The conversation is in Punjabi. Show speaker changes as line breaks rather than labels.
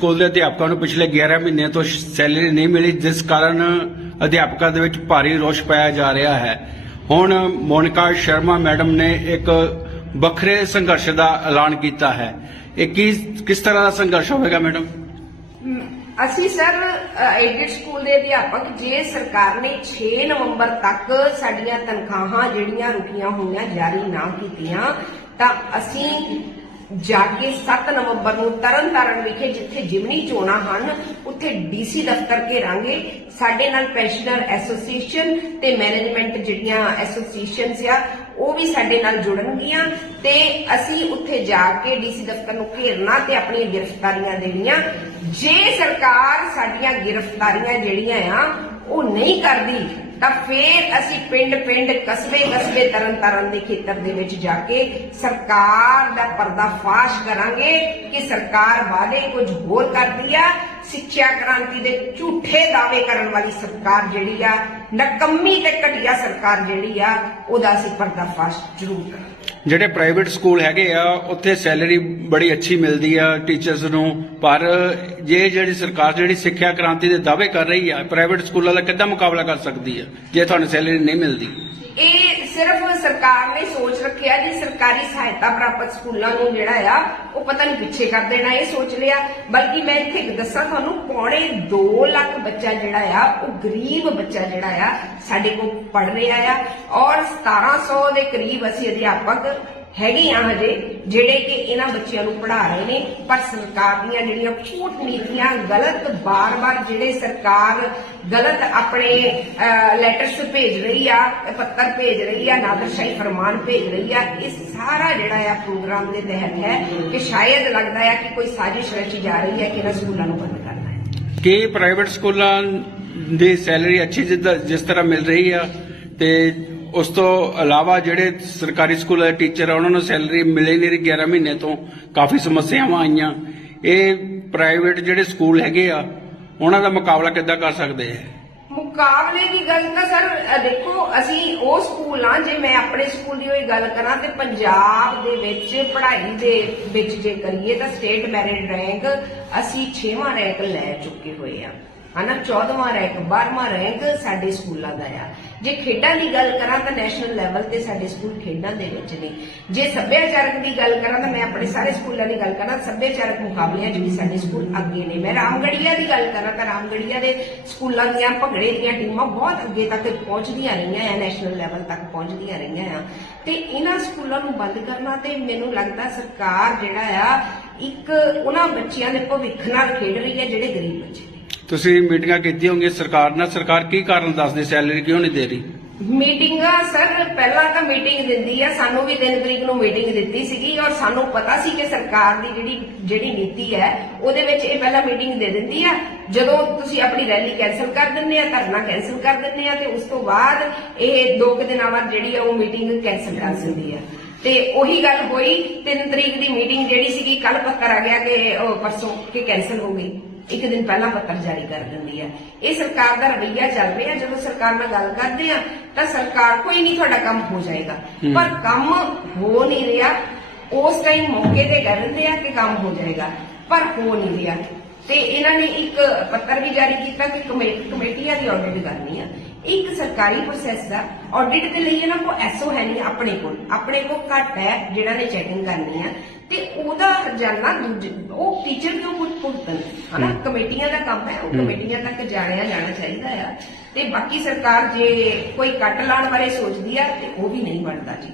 ਸਕੂਲ ਦੇ ਅਧਿਆਪਕਾਂ ਨੂੰ ਪਿਛਲੇ 11 ਮਹੀਨਿਆਂ ਤੋਂ ਸੈਲਰੀ ਨਹੀਂ ਮਿਲੀ, ਜਿਸ ਕਾਰਨ ਅਧਿਆਪਕਾਂ ਦੇ ਵਿੱਚ ਭਾਰੀ ਰੋਸ਼ ਪਾਇਆ ਜਾ ਰਿਹਾ ਹੈ। ਹੁਣ ਮੋਨਿਕਾ ਸ਼ਰਮਾ ਮੈਡਮ ਨੇ ਇੱਕ ਵੱਖਰੇ ਸੰਘਰਸ਼ ਦਾ ਐਲਾਨ ਕੀਤਾ ਹੈ। ਇਹ ਕੀ, ਕਿਸ ਤਰ੍ਹਾਂ ਦਾ ਸੰਘਰਸ਼ ਹੋਵੇਗਾ ਮੈਡਮ?
ਅਸੀਂ ਸਰ ਐਡਿਟ ਸਕੂਲ ਦੇ ਅਧਿਆਪਕ, ਜੇ ਸਰਕਾਰ ਨੇ 6 ਨਵੰਬਰ ਤੱਕ ਸਾਡੀਆਂ ਤਨਖਾਹਾਂ ਜਿਹੜੀਆਂ ਰੁਕੀਆਂ ਹੋਈਆਂ, ਜਾਰੀ ਨਾ ਕੀਤੀਆਂ, ਤਾਂ ਅਸੀਂ ਜਾ ਕੇ 7 ਨਵੰਬਰ ਨੂੰ ਤਰਨਤਾਰਨ ਵਿਖੇ, ਜਿੱਥੇ ਜਿਮਨੀ ਚੋਣਾਂ ਹਨ, ਉੱਥੇ ਡੀਸੀ ਦਫ਼ਤਰ ਘੇਰਾਂਗੇ। ਸਾਡੇ ਨਾਲ ਪੈਨਸ਼ਨਰ ਐਸੋਸੀਏਸ਼ਨ ਤੇ ਮੈਨੇਜਮੈਂਟ ਜਿਹੜੀਆਂ ਐਸੋਸੀਏਸ਼ਨਸ ਆ, ਉਹ ਵੀ ਸਾਡੇ ਨਾਲ ਜੁੜਨਗੀਆਂ ਤੇ ਅਸੀਂ ਉੱਥੇ ਜਾ ਕੇ ਡੀਸੀ ਦਫ਼ਤਰ ਨੂੰ ਘੇਰਨਾ ਤੇ ਆਪਣੀਆਂ ਗ੍ਰਿਫਤਾਰੀਆਂ ਦੇਣੀਆਂ। ਜੇ ਸਰਕਾਰ ਸਾਡੀਆਂ ਗ੍ਰਿਫਤਾਰੀਆਂ ਜਿਹੜੀਆਂ ਆ, ਉਹ ਨਹੀਂ ਕਰਦੀ ਤਾਂ ਫੇਰ ਅਸੀਂ ਪਿੰਡ ਪਿੰਡ ਕਸਬੇ ਕਸਬੇ ਤਰਨ ਤਾਰਨ ਦੇ ਖੇਤਰ ਦੇ ਵਿੱਚ ਜਾ ਕੇ ਸਰਕਾਰ ਦਾ ਪਰਦਾਫਾਸ਼ ਕਰਾਂਗੇ ਕਿ ਸਰਕਾਰ ਵਾਅਦੇ ਕੁਝ ਹੋਰ ਕਰਦੀ ਆ। ਸਿੱਖਿਆ ਕ੍ਰਾਂਤੀ ਦੇ ਝੂਠੇ ਦਾਅਵੇ ਕਰਨ ਵਾਲੀ ਸਰਕਾਰ ਜਿਹੜੀ ਆ, ਨਕੰਮੀ ਤੇ ਘਟੀਆ ਸਰਕਾਰ ਜਿਹੜੀ ਆ, ਉਹਦਾ ਅਸੀਂ ਪਰਦਾਫਾਸ਼ ਜ਼ਰੂਰ ਕਰਾਂਗੇ।
ਜਿਹੜੇ ਪ੍ਰਾਈਵੇਟ ਸਕੂਲ ਹੈਗੇ ਆ, ਉੱਥੇ ਸੈਲਰੀ ਬੜੀ ਅੱਛੀ ਮਿਲਦੀ ਆ ਟੀਚਰਸ ਨੂੰ। ਪਰ ਜੇ ਜਿਹੜੀ ਸਰਕਾਰ ਜਿਹੜੀ ਸਿੱਖਿਆ ਕ੍ਰਾਂਤੀ ਦੇ ਦਾਅਵੇ ਕਰ ਰਹੀ ਆ, ਪ੍ਰਾਈਵੇਟ ਸਕੂਲਾਂ ਦਾ ਕਿੱਦਾਂ ਮੁਕਾਬਲਾ ਕਰ ਸਕਦੀ ਆ, ਜੇ ਤੁਹਾਨੂੰ ਸੈਲਰੀ ਨਹੀਂ ਮਿਲਦੀ?
ਇਹ ਸਿਰਫ ਸਰਕਾਰ ਨੇ ਸੋਚ ਰੱਖਿਆ ਜੀ ਸਰਕਾਰੀ ਸਹਾਇਤਾ ਪ੍ਰਾਪਤ ਸਕੂਲਾਂ ਨੂੰ ਜਿਹੜਾ ਆ, ਉਹ ਪਤਾ ਨਹੀਂ ਪਿੱਛੇ ਕਰ ਦੇਣਾ, ਇਹ ਸੋਚ ਲਿਆ। ਬਲਕਿ ਮੈਂ ਇੱਥੇ ਦੱਸਾਂ ਤੁਹਾਨੂੰ, ਪੌਣੇ 2 ਲੱਖ ਬੱਚਾ ਜਿਹੜਾ ਆ, ਉਹ ਗਰੀਬ ਬੱਚਾ ਜਿਹੜਾ ਆ, ਸਾਡੇ ਕੋਲ ਪੜ ਰਿਹਾ ਆ। ਔਰ 1700 ਦੇ ਕਰੀਬ ਅਸੀਂ ਅਧਿਆਪਕ ਹੈਗੇ ਆ ਹਜੇ, ਜਿਹੜੇ ਕਿ ਇਹਨਾਂ ਬੱਚਿਆਂ ਨੂੰ ਪੜ੍ਹਾ ਰਹੇ ਨੇ, ਪਰ ਸਰਕਾਰ ਦੀਆਂ ਜਿਹੜੀਆਂ ਕੂਟਨੀਤੀਆਂ ਗਲਤ ਬਾਰ-ਬਾਰ ਜਿਹੜੇ ਸਰਕਾਰ ਗਲਤ ਆਪਣੇ ਲੈਟਰਸ ਭੇਜ ਰਹੀ ਆ, ਪੱਤਰ ਭੇਜ ਰਹੀ ਆ ਨਾਦਰਸ਼ਾਹੀ ਫਰਮਾਨ ਭੇਜ ਰਹੀ ਆ, ਇਹ ਸਾਰਾ ਜਿਹੜਾ ਆ ਪ੍ਰੋਗਰਾਮ ਦੇ ਤਹਿਤ ਹੈ ਕਿ ਸ਼ਾਇਦ ਲੱਗਦਾ ਆ ਕਿ ਕੋਈ ਸਾਜ਼ਿਸ਼ ਰਚੀ ਜਾ ਰਹੀ ਹੈ ਕਿ ਇਹਨਾਂ ਸਕੂਲਾਂ ਨੂੰ ਬੰਦ ਕਰਨਾ ਹੈ।
ਕੀ ਪ੍ਰਾਈਵੇਟ ਸਕੂਲਾਂ ਦੀ ਸੈਲਰੀ ਅੱਛੀ ਜਿਸ ਤਰ੍ਹਾਂ ਮਿਲ ਰਹੀ ਆ ਤੇ ਉਸ ਤੋਂ ਇਲਾਵਾ ਜਿਹੜੇ ਸਰਕਾਰੀ ਸਕੂਲਾਂ ਦੇ ਟੀਚਰ ਆ, ਉਹਨਾਂ ਨੂੰ ਸੈਲਰੀ ਮਿਲੇ ਨਹੀਂ 11 ਮਹੀਨੇ ਤੋਂ। ਕਾਫੀ ਸਮੱਸਿਆਵਾਂ ਆਈਆਂ। ਇਹ ਪ੍ਰਾਈਵੇਟ ਜਿਹੜੇ ਸਕੂਲ ਹੈਗੇ ਆ, ਉਹਨਾਂ ਦਾ ਮੁਕਾਬਲਾ ਕਿੱਦਾਂ ਕਰ ਸਕਦੇ ਆ?
ਮੁਕਾਬਲੇ ਦੀ ਗੱਲ ਤਾਂ ਸਰ ਦੇਖੋ, ਅਸੀਂ ਉਹ ਸਕੂਲ ਆ, ਜੇ ਮੈਂ ਆਪਣੇ ਸਕੂਲ ਦੀ ਹੋਈ ਗੱਲ ਕਰਾਂ ਤੇ ਪੰਜਾਬ ਦੇ ਵਿੱਚ ਪੜ੍ਹਾਈ ਦੇ ਵਿੱਚ ਜੇ ਕਰੀਏ ਤਾਂ ਸਟੇਟ ਮੈਰਿਟ ਰੈਂਕ ਅਸੀਂ 6ਵਾਂ ਰੈਂਕ ਲੈ ਚੁੱਕੇ ਹੋਏ ਆ। ਹਨਾ 14ਵਾਂ ਰੈਂਕ 12ਵਾਂ ਰੈਂਕ ਸਾਡੇ ਸਕੂਲਾਂ ਦਾ ਆ। ਜੇ ਖੇਡਾਂ ਦੀ ਗੱਲ ਕਰਾਂ ਤਾਂ ਨੈਸ਼ਨਲ ਲੈਵਲ ਤੇ ਸਾਡੇ ਸਕੂਲ ਖੇਡਾਂ ਦੇ ਵਿੱਚ ਨੇ। ਜੇ ਸੱਭਿਆਚਾਰਕ ਦੀ ਗੱਲ ਕਰਾਂ ਤਾਂ ਮੈਂ ਆਪਣੇ ਸਾਰੇ ਸਕੂਲਾਂ ਦੀ ਗੱਲ ਕਰਾਂ, ਸੱਭਿਆਚਾਰਕ ਮੁਕਾਬਲਿਆਂ 'ਚ ਵੀ ਸਾਡੇ ਸਕੂਲ ਅੱਗੇ ਨੇ। ਮੈਂ ਰਾਮਗੜੀਆ ਦੀ ਗੱਲ ਕਰਾਂ ਤਾਂ ਰਾਮਗੜੀਆ ਦੇ ਸਕੂਲਾਂ ਦੀਆਂ ਭੰਗੜੇ ਦੀਆਂ ਟੀਮਾਂ ਬਹੁਤ ਅੱਗੇ ਤੱਕ ਪਹੁੰਚਦੀਆਂ ਰਹੀਆਂ ਆ ਨੈਸ਼ਨਲ ਲੈਵਲ ਤੱਕ ਪਹੁੰਚਦੀਆਂ ਰਹੀਆਂ ਆ। ਤੇ ਇਹਨਾਂ ਸਕੂਲਾਂ ਨੂੰ ਬੰਦ ਕਰਨਾ ਤੇ ਮੈਨੂੰ ਲੱਗਦਾ ਸਰਕਾਰ ਜਿਹੜਾ ਆ, ਇੱਕ ਉਹਨਾਂ ਬੱਚਿਆਂ ਦੇ ਭਵਿੱਖ ਨਾਲ ਖੇਡ ਰਹੀ ਹੈ ਜਿਹੜੇ ਗਰੀਬ ਬੱਚੇ ਨੇ।
ਤੁਸੀਂ ਮੀਟਿੰਗਾਂ ਕੀਤੀ ਹੋਣਗੀਆਂ ਸਰਕਾਰ ਨਾਲ। ਸਰਕਾਰ ਕੀ ਕਾਰਨ ਦੱਸਦੀ? ਸੈਲਰੀ ਕਿਉਂ ਨਹੀਂ ਦੇ ਰਹੀ?
ਮੀਟਿੰਗਾਂ, ਸਰ, ਪਹਿਲਾਂ ਤਾਂ ਮੀਟਿੰਗ ਦਿੰਦੀ ਆ। ਸਾਨੂੰ ਵੀ 3 ਤਰੀਕ ਨੂੰ ਮੀਟਿੰਗ ਦਿੱਤੀ ਸੀਗੀ ਔਰ ਸਾਨੂੰ ਪਤਾ ਸੀ ਕਿ ਸਰਕਾਰ ਦੀ ਜਿਹੜੀ ਜਿਹੜੀ ਨੀਤੀ ਹੈ, ਉਹਦੇ ਵਿੱਚ ਇਹ ਪਹਿਲਾਂ ਮੀਟਿੰਗ ਦੇ ਦਿੰਦੀ ਆ। ਜਦੋਂ ਤੁਸੀਂ ਆਪਣੀ ਰੈਲੀ ਕੈਨਸਲ ਕਰ ਦਿੰਦੇ ਆ, ਧਰਨਾ ਕੈਨਸਲ ਕਰ ਦਿੰਦੇ ਆ, ਤੇ ਉਸ ਤੋਂ ਬਾਅਦ ਇਹ ਦੋ ਕੁ ਦਿਨਾਂ ਬਾਅਦ ਜਿਹੜੀ ਆ ਉਹ ਮੀਟਿੰਗ ਕੈਨਸਲ ਕਰ ਦਿੰਦੀ ਆ। ਤੇ ਉਹੀ ਗੱਲ ਹੋਈ। 3 ਤਰੀਕ ਦੀ ਮੀਟਿੰਗ ਜਿਹੜੀ ਸੀਗੀ ਕੱਲ ਪੱਤਰ ਆ ਗਿਆ ਕਿ ਉਹ ਪਰਸੋਂ ਕਿ ਕੈਨਸਲ ਹੋ ਗਈ। ਇੱਕ ਦਿਨ ਪਹਿਲਾਂ ਪੱਤਰ ਜਾਰੀ ਕਰ ਦਿੰਦੀ ਹੈ। ਇਹ ਸਰਕਾਰ ਦਾ ਰਵੱਈਆ ਚੱਲ ਰਿਹਾ। ਜਦੋਂ ਸਰਕਾਰ ਨਾਲ ਗੱਲ ਕਰਦੇ ਆ ਤਾਂ ਸਰਕਾਰ ਕੋਈ ਨਹੀਂ ਤੁਹਾਡਾ ਕੰਮ ਹੋ ਜਾਏਗਾ। ਪਰ ਕੰਮ ਹੋ ਨਹੀਂ ਰਿਹਾ। ਉਸ ਟਾਈਮ ਮੌਕੇ ਤੇ ਕਹਿ ਦਿੰਦੇ ਆ ਕਿ ਕੰਮ ਹੋ ਜਾਏਗਾ। ਪਰ ਹੋ ਨਹੀਂ ਰਿਹਾ। ਤੇ ਇਹਨਾਂ ਨੇ ਇੱਕ ਪੱਤਰ ਵੀ ਜਾਰੀ ਕੀਤਾ ਕਿ ਕਮੇ- ਕਮੇਟੀਆਂ ਦੀ ਆਡਿਟ ਕਰਨੀ ਆ। ਇੱਕ ਸਰਕਾਰੀ ਪ੍ਰੋਸੈਸ ਦਾ ਆਡਿਟ ਦੇ ਲਈ ਇਹਨਾਂ ਕੋਲ ਐਸਓ ਹੈ ਨਹੀਂ ਆਪਣੇ ਕੋਲ। ਆਪਣੇ ਕੋਲ ਘੱਟ ਹੈ ਜਿਹੜਾ ਨੇ ਚੈਕਿੰਗ ਕਰਨੀ ਆ। ਤੇ ਉਹਦਾ ਹਰਜਾਨਾ ਦੂਜੇ ਉਹ ਟੀਚਰ ਕਿਉਂ ਕੁਝ ਭੁਗਤਣ ਹਨਾ। ਕਮੇਟੀਆਂ ਦਾ ਕੰਮ ਹੈ। ਉਹ। ਕਮੇਟੀਆਂ ਤੱਕ ਜਾਣਿਆ ਜਾਣਾ ਚਾਹੀਦਾ ਆ। ਤੇ ਬਾਕੀ ਸਰਕਾਰ ਜੇ ਕੋਈ ਕੱਟ ਲਾਉਣ ਬਾਰੇ ਸੋਚਦੀ ਆ ਤੇ ਉਹ ਵੀ ਨਹੀਂ ਬਣਦਾ ਜੀ।